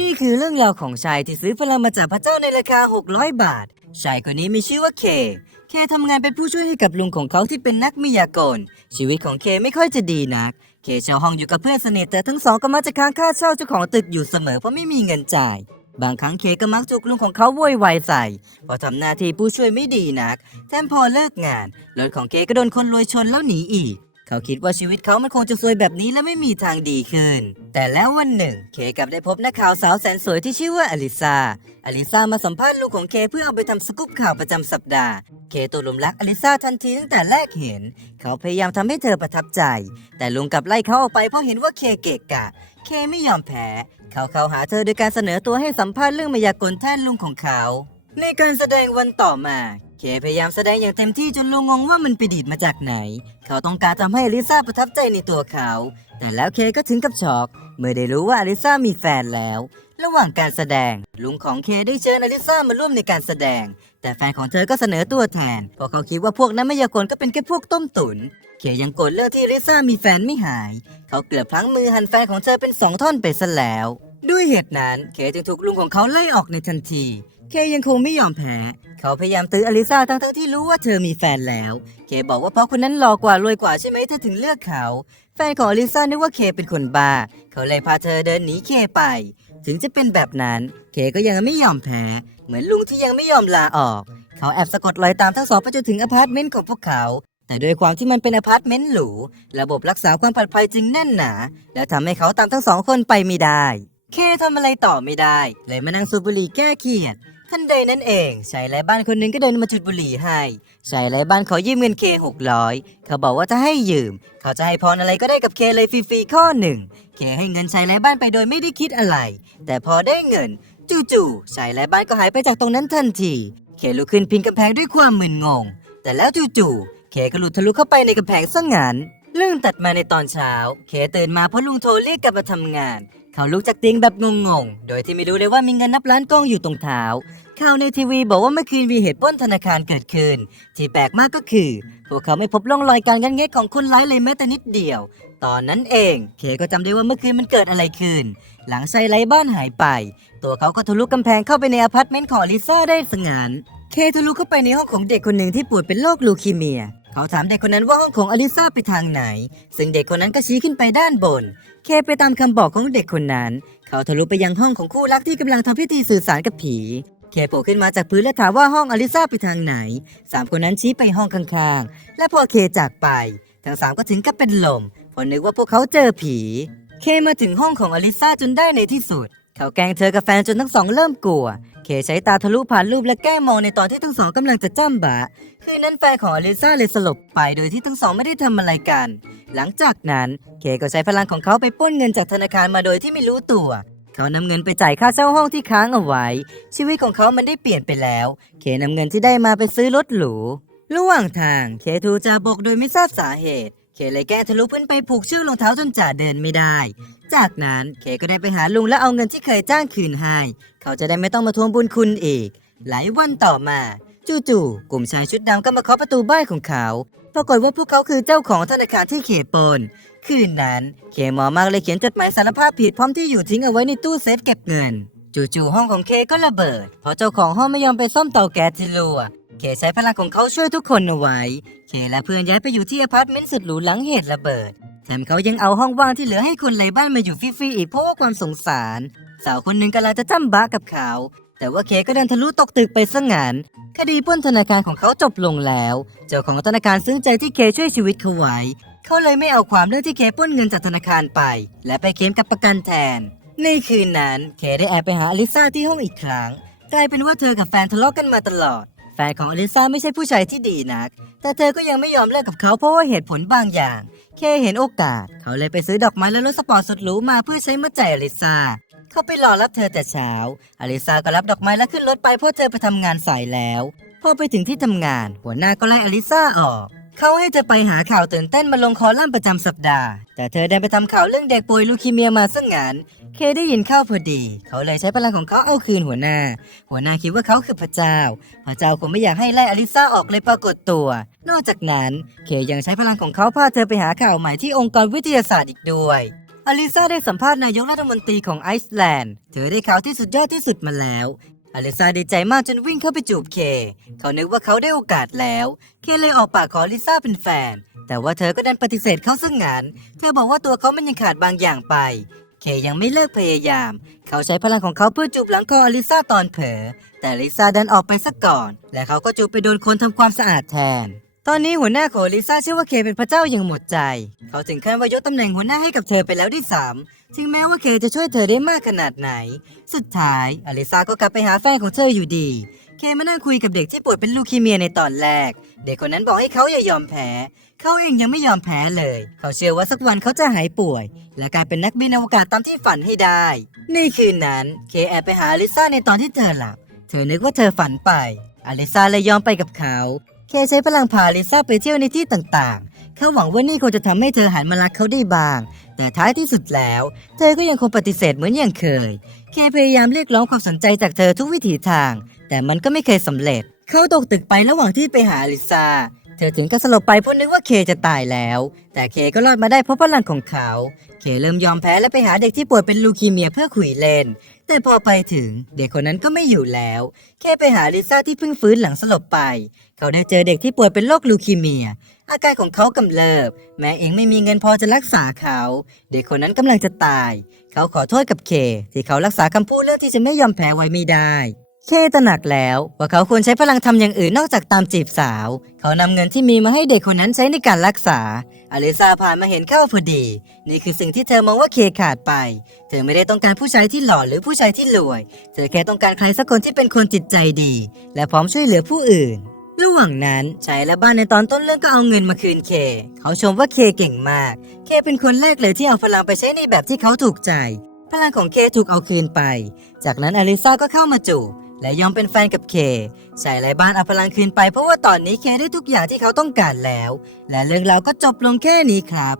นี่คือเรื่องราวของชายที่ซื้อพลังมาจากพระเจ้าในราคา 600 บาท ชายคนนี้มีชื่อว่าเค เคทำงานเป็นผู้ช่วยให้กับลุงของเขาที่เป็นนักมายากล ชีวิตของเคไม่ค่อยจะดีนัก เคเช่าห้องอยู่กับเพื่อนสนิทแต่ทั้งสองก็มักจะค้างค่าเช่าเจ้าของตึกอยู่เสมอเพราะไม่มีเงินจ่าย บางครั้งเคก็มักจุกลุงของเขาโวยวายใส่เพราะทำหน้าที่ผู้ช่วยไม่ดีนัก แถมพอเลิกงานรถของเคก็โดนคนรวยชนแล้วหนีอีก เขาคิดว่าชีวิตเขามันคงจะซวยแบบนี้และไม่มีทางดีขึ้น แต่แล้ววันหนึ่ง เคกับได้พบนักข่าวสาวแสนสวยที่ชื่อว่าอลิซา อลิซามาสัมภาษณ์ลูกของเคเพื่อเอาไปทำสกู๊ปข่าวประจำสัปดาห์ เคตกหลุมรักอลิซาทันทีตั้งแต่แรกเห็น เขาพยายามทำให้เธอประทับใจ แต่ลุงกลับไล่เขาออกไปเพราะเห็นว่าเคเกะกะ เคไม่ยอมแพ้ เขาเข้าหาเธอโดยการเสนอตัวให้สัมภาษณ์เรื่องมายากลแทนลุงของเขาในการแสดงวันต่อมา เคพยายามแสดงอย่างเต็มที่จนลุงงงว่ามันไปดีดมาจากไหน เขาต้องการทำให้อลิซาประทับใจในตัวเขา แต่แล้วเคก็ถึงกับช็อก เมื่อได้รู้ว่าอลิซามีแฟนแล้ว ระหว่างการแสดง ลุงของเคได้เชิญอลิซามาร่วมในการแสดง แต่แฟนของเธอก็เสนอตัวแทน เพราะเขาคิดว่าพวกนั้นไม่ยากลก็เป็นแค่พวกต้มตุนเคยังโกรธเลิกที่อลิซามีแฟนไม่หาย เขาเกือบพลั้งมือหั่นแฟนของเธอเป็นสองท่อนไปซะแล้ว ด้วยเหตุนั้นเคจึงถูกลุงของเขาไล่ออกในทันที เคยังคงไม่ยอมแพ้ เขาพยายามตื้ออลิซาทั้งๆที่รู้ว่าเธอมีแฟนแล้ว เคบอกว่าเพราะคนนั้นหล่อกว่ารวยกว่าใช่ไหมเธอถึงเลือกเขา แฟนของอลิซานึกว่าเคเป็นคนบ้า เขาเลยพาเธอเดินหนีเคไป ถึงจะเป็นแบบนั้น เคก็ยังไม่ยอมแพ้ เหมือนลุงที่ยังไม่ยอมลาออก เขาแอบสะกดรอยตามทั้งสองไปจนถึงอพาร์ตเมนต์ของพวกเขาแต่ด้วยความที่มันเป็นอพาร์ตเมนต์หรู ระบบรักษาความปลอดภัยจึงแน่นหนา และทำให้เขาตามทั้งสองคนไปไม่ได้ เคทำอะไรต่อไม่ได้ เลยมานั่งสูบบุหรี่แก้เครียด ทันใดนั้นเองชายไร้บ้านคนหนึ่งก็เดินมาจุดบุหรี่ให้ชายไร้บ้านขอยืมเงินเคหกร้อยเขาบอกว่าจะให้ยืม เขาจะให้พรอะไรก็ได้กับเคเลยฟรีๆข้อหนึ่งเคให้เงินชายไร้บ้านไปโดยไม่ได้คิดอะไร แต่พอได้เงิน จู่ๆชายไร้บ้านก็หายไปจากตรงนั้นทันที เคลุกขึ้นพิงกำแพงด้วยความมึนงง แต่แล้วจู่ๆเคก็หลุดทะลุเข้าไปในกำแพงซะงั้นเรื่องตัดมาในตอนเช้า เคตื่นมาเพราะลุงโทรเรียกกลับมาทำงาน เขาลุกจากเตียงแบบงงๆ โดยที่ไม่รู้เลยว่ามีเงินนับล้านกองอยู่ตรงเท้า ข่าวในทีวีบอกว่าเมื่อคืนมีเหตุปล้นธนาคารเกิดขึ้น ที่แปลกมากก็คือ พวกเขาไม่พบร่องรอยการงัดแงะของคนร้ายเลยแม้แต่นิดเดียว ตอนนั้นเอง เคก็จำได้ว่าเมื่อคืนมันเกิดอะไรขึ้น หลังชายไร้บ้านหายไป ตัวเขาก็ทะลุกำแพงเข้าไปในอพาร์ตเมนต์ของลิซ่าได้สงานเคทะลุเข้าไปในห้องของเด็กคนหนึ่งที่ป่วยเป็นโรคลูคีเมีย เขาถามเด็กคนนั้นว่าห้องของอลิซ่าไปทางไหน ซึ่งเด็กคนนั้นก็ชี้ขึ้นไปด้านบน เคไปตามคำบอกของเด็กคนนั้น เขาทะลุไปยังห้องของคู่รักที่กำลังทำพิธีสื่อสารกับผี เคโผล่ขึ้นมาจากพื้นและถามว่าห้องอลิซาไปทางไหนสามคนนั้นชี้ไปห้องข้างๆ และพอเคจากไป ทั้งสามก็ถึงกับเป็นลมเพราะนึกว่าพวกเขาเจอผี เคมาถึงห้องของอลิซาจนได้ในที่สุด เขาแกล้งเธอกับแฟนจนทั้งสองเริ่มกลัว เคใช้ตาทะลุผ่านรูปและแกล้งมองในตอนที่ทั้งสองกำลังจะจ้ำบะคืนนั้นแฟนของอลิซาเลยสลบไปโดยที่ทั้งสองไม่ได้ทำอะไรกัน หลังจากนั้นเคก็ใช้พลังของเขาไปป้นเงินจากธนาคารมาโดยที่ไม่รู้ตัว เขานำเงินไปจ่ายค่าเช่าห้องที่ค้างเอาไว้ ชีวิตของเขามันได้เปลี่ยนไปแล้ว เคนำเงินที่ได้มาไปซื้อรถหรู ระหว่างทางเคทูจาบกโดยไม่ทราบสาเหตุ เคเลยแก้ทะลุขึ้นไปผูกเชือกรองเท้าจนจ่าเดินไม่ได้ จากนั้นเคก็ได้ไปหาลุงและเอาเงินที่เคยจ้างคืนให้ เขาจะได้ไม่ต้องมาทวงบุญคุณอีก หลายวันต่อมาจู่ๆกลุ่มชายชุดดำก็มาเคาะประตูบ้านของเขา ปรากฏว่าพวกเขาคือเจ้าของธนาคารที่เคปล้นคืนนั้น เคหมอมากเลยเขียนจดหมายสารภาพผิดพร้อมที่อยู่ทิ้งเอาไว้ในตู้เซฟเก็บเงิน จู่ๆห้องของเคก็ระเบิด เพราะเจ้าของห้องไม่ยอมไปซ่อมเตาแก๊สที่รั่ว เคใช้พลังของเขาช่วยทุกคนเอาไว้ เคและเพื่อนย้ายไปอยู่ที่อพาร์ตเมนต์สุดหรูหลังเหตุระเบิด แถมเขายังเอาห้องว่างที่เหลือให้คนไร้บ้านมาอยู่ฟรีๆอีกเพราะว่าความสงสาร สาวคนหนึ่งกำลังจะจ้ำบ้ากับเขา แต่ว่าเคก็เดินทะลุตกตึกไปซะงั้นคดีปล้นธนาคารของเขาจบลงแล้ว เจ้าของธนาคารซึ้งใจที่เคช่วยชีวิตเขาไว้ เขาเลยไม่เอาความเรื่องที่เคปล้นเงินจากธนาคารไป และไปเคลมกับประกันแทน ในคืนนั้นเคได้แอบไปหาอลิซาที่ห้องอีกครั้ง กลายเป็นว่าเธอกับแฟนทะเลาะกันมาตลอด แฟนของอลิซาไม่ใช่ผู้ชายที่ดีนัก แต่เธอก็ยังไม่ยอมเลิกกับเขาเพราะว่าเหตุผลบางอย่างเคเห็นโอกาส เขาเลยไปซื้อดอกไม้และรถสปอร์ตสุดหรูมาเพื่อใช้มาจ่ายอลิซาเขาไปรอรับเธอแต่เช้า อลิซาก็รับดอกไม้และขึ้นรถไปเพราะเธอไปทำงานสายแล้ว พอไปถึงที่ทำงาน หัวหน้าก็ไล่อลิซาออก เขาให้เธอไปหาข่าวตื่นเต้นมาลงคอลัมน์ประจำสัปดาห์ แต่เธอได้ไปทำข่าวเรื่องเด็กป่วยลูคีเมียมาซะงั้น เคได้ยินเข้าพอดี เขาเลยใช้พลังของเขาเอาคืนหัวหน้า หัวหน้าคิดว่าเขาคือพระเจ้า พระเจ้าคงไม่อยากให้ไล่อลิซาออกเลยปรากฏตัว นอกจากนั้น เคยังใช้พลังของเขาพาเธอไปหาข่าวใหม่ที่องค์กรวิทยาศาสตร์อีกด้วยอลิซาได้สัมภาษณ์นายกรัฐมนตรีของไอซ์แลนด์ เธอได้ข่าวที่สุดยอดที่สุดมาแล้วอลิซาดีใจมากจนวิ่งเข้าไปจูบเค เขานึกว่าเขาได้โอกาสแล้ว เคเลยออกปากขอลิซ่าเป็นแฟน แต่ว่าเธอก็ดันปฏิเสธเขาซะงงั้นเธอบอกว่าตัวเขามันยังขาดบางอย่างไป เคยังไม่เลิกพยายาม เขาใช้พลังของเขาเพื่อจูบหลังคออลิซาตอนเผลอแต่ลิซาดันออกไปซะก่อน และเขาก็จูบไปโดนคนทำความสะอาดแทน ตอนนี้หัวหน้าของลิซ่าเชื่อว่าเคเป็นพระเจ้าอย่างหมดใจ เขาถึงขั้นว่ายกตำแหน่งหัวหน้าให้กับเธอไปแล้วด้วยซ้ำถึงแม้ว่าเคจะช่วยเธอได้มากขนาดไหน สุดท้ายอลิซาก็กลับไปหาแฟนของเธออยู่ดี เคมานั่งคุยกับเด็กที่ป่วยเป็นลูคีเมียในตอนแรก เด็กคนนั้นบอกให้เขาอย่ายอมแพ้ เขาเองยังไม่ยอมแพ้เลย เขาเชื่อว่าสักวันเขาจะหายป่วย และกลายเป็นนักบินอวกาศตามที่ฝันให้ได้ ในคืนนั้น เคแอบไปหาอลิซาในตอนที่เธอหลับ เธอนึกว่าเธอฝันไป อลิซาเลยยอมไปกับเขา เคใช้พลังพาอลิซาไปเที่ยวในที่ต่างๆ เขาหวังว่านี่คงจะทำให้เธอหันมารักเขาได้บ้าง แต่ท้ายที่สุดแล้ว เธอก็ยังคงปฏิเสธเหมือนอย่างเคย เคพยายามเรียกร้องความสนใจจากเธอทุกวิถีทาง แต่มันก็ไม่เคยสำเร็จ เขาตกตึกไประหว่างที่ไปหาอลิซา เธอถึงกับสลบไปเพราะนึกว่าเคจะตายแล้ว แต่เคก็รอดมาได้เพราะพลังของเขา เคเริ่มยอมแพ้และไปหาเด็กที่ป่วยเป็นลูคีเมียเพื่อคุยเล่น แต่พอไปถึงเด็กคนนั้นก็ไม่อยู่แล้วแค่ไปหาลิซ่าที่เพิ่งฟื้นหลังสลบไป เขาได้เจอเด็กที่ป่วยเป็นโรคลูคีเมีย อาการของเขากำเริบ แม้เองไม่มีเงินพอจะรักษาเขา เด็กคนนั้นกำลังจะตาย เขาขอโทษกับเค ที่เขารักษาคำพูดเรื่องที่จะไม่ยอมแพ้ไว้ไม่ได้ เคตระหนักแล้วว่าเขาควรใช้พลังทำอย่างอื่นนอกจากตามจีบสาว เขานำเงินที่มีมาให้เด็กคนนั้นใช้ในการรักษา อลิซาผ่านมาเห็นเข้าพอดี นี่คือสิ่งที่เธอมองว่าเคขาดไป เธอไม่ได้ต้องการผู้ชายที่หล่อหรือผู้ชายที่รวย เธอแค่ต้องการใครสักคนที่เป็นคนจิตใจดี และพร้อมช่วยเหลือผู้อื่น ระหว่างนั้นชายและบ้านในตอนต้นเรื่องก็เอาเงินมาคืนเค เขาชมว่าเคเก่งมาก เคเป็นคนแรกเลยที่เอาพลังไปใช้ในแบบที่เขาถูกใจ พลังของเคถูกเอาคืนไป จากนั้นอลิซาก็เข้ามาจูบ และยอมเป็นแฟนกับเคชายและบ้านเอาพลังคืนไปเพราะว่าตอนนี้เคได้ทุกอย่างที่เขาต้องการแล้ว และเรื่องราวก็จบลงแค่นี้ครับ